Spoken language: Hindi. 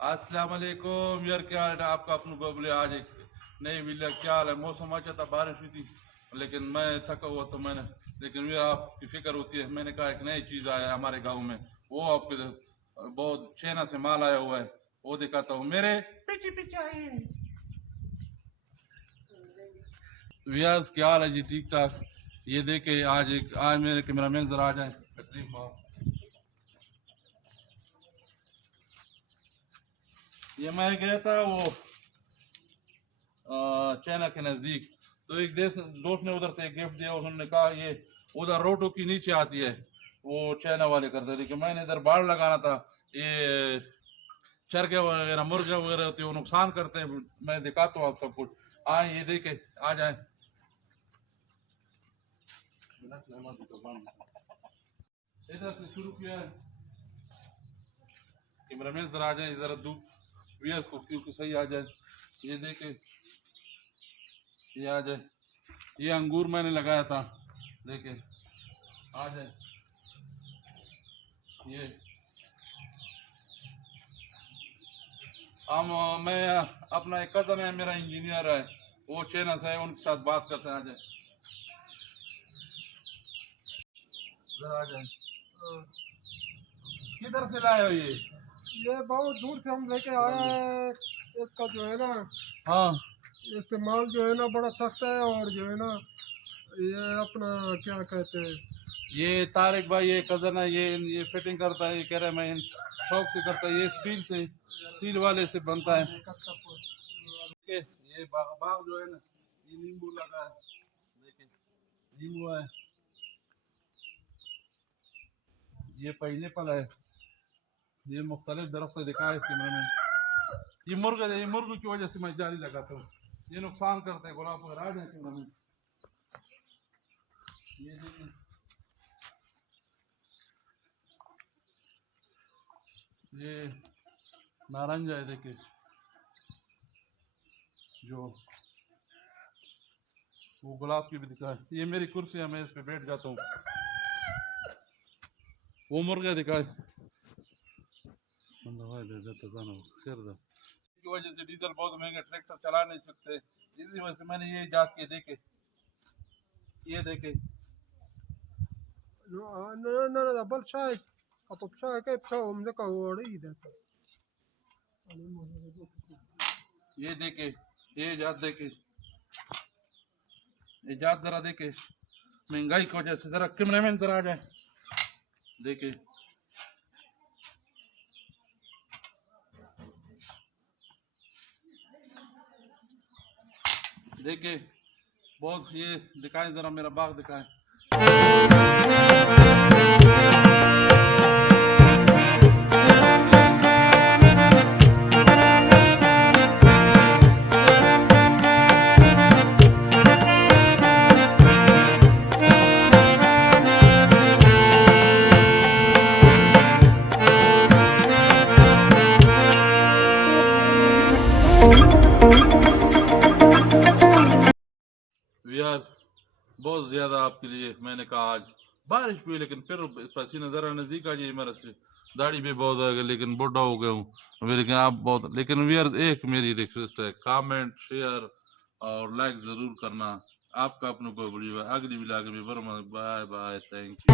अस्सलाम वालेकुम यार, क्या हाल है आपका? अपने बबले आज एक नई वीडियो। क्या हाल है? मौसम अच्छा था, बारिश हुई थी, लेकिन मैं थका हुआ तो मैंने, लेकिन ये आपकी फिक्र होती है। मैंने कहा एक नई चीज़ आया है हमारे गांव में, वो आपके बहुत चाइना से माल आया हुआ है, वो दिखाता हूँ। मेरे पीछे पीछे आइए। व्यास क्या हाल है जी? ठीक ठाक। ये देखे आज मेरे कैमरामैन जरा आ जाए तकलीफ में। ये मैं गया था वो चाइना के नज़दीक, तो एक दोस्त ने उधर से एक गिफ्ट दिया। उन्होंने कहा ये उधर रोटो की नीचे आती है, वो चाइना वाले करते, लेकिन मैंने इधर बाढ़ लगाना था। ये चरखे वगैरह मुर्गे वगैरह होते हैं, वो नुकसान करते हैं। मैं दिखाता हूँ आप सब कुछ। आए ये देखे, आ जाए। इधर से शुरू किया है, कैमरामैन जरा आ जाए इधर, धूप वीएस को सही आ जाए। ये देखे, ये आ जाए। ये अंगूर मैंने लगाया था, देखे आ जाए। ये मैं अपना एक कजन है, मेरा इंजीनियर है, वो चाइना से है, उनके साथ बात करते हैं। आ जाए, इधर आ जाए। किधर से लाए हो ये बहुत दूर से हम लेके आए हैं। इसका जो है ना, हाँ, इस्तेमाल जो है ना बड़ा सख्त है, और जो है ना ये अपना क्या कहते हैं। ये तारिक भाई, ये कजन है, ये फिटिंग करता है। ये कह रहा है मैं शौक से करता है। ये स्टील वाले से बनता है। ये बाग जो है ना, ये नींबू लगा है, देखिए नींबू है। ये पाइनएप्पल है। ये मुख्तलिफ दरख्त दिखाए इसके मैंने। ये मुर्ग की वजह से मैं जाली लगाता हूँ, ये नुकसान करते हैं गुलाब वगैरह। आ जाए मैंने, ये देखिए, ये नारंजा है, देखिए जो वो गुलाब की भी दिखाए। ये मेरी कुर्सी है, मैं इस पे बैठ जाता हूँ। वो मुर्गा दिखाए की वजह से डीजल बहुत महंगा, ट्रैक्टर चला नहीं सकते। इसी वजह से मैंने ये जात के देखे, ये देखे। No, bal şahit. Kapıp şahit hep sağımda kavuğuydu. ये देखे, ये जात देखे, ये जात जरा देखे। महंगाई की वजह से जरा कैमरामैन जरा आ जाए, देखे। देखे बहुत, ये दिखाएं जरा, मेरा बाग दिखाएं। यार बहुत ज्यादा आपके लिए मैंने कहा, आज बारिश भी, लेकिन फिर पसीना जरा नजदीक आ जाइए मेरे से। दाढ़ी भी बहुत आ गई, लेकिन बूढ़ा हो गया हूँ। लेकिन आप बहुत, लेकिन यार एक मेरी रिक्वेस्ट है, कमेंट शेयर और लाइक जरूर करना। आपका अपने को बड़ी अगली मिला के भी, बाय बाय, थैंक यू।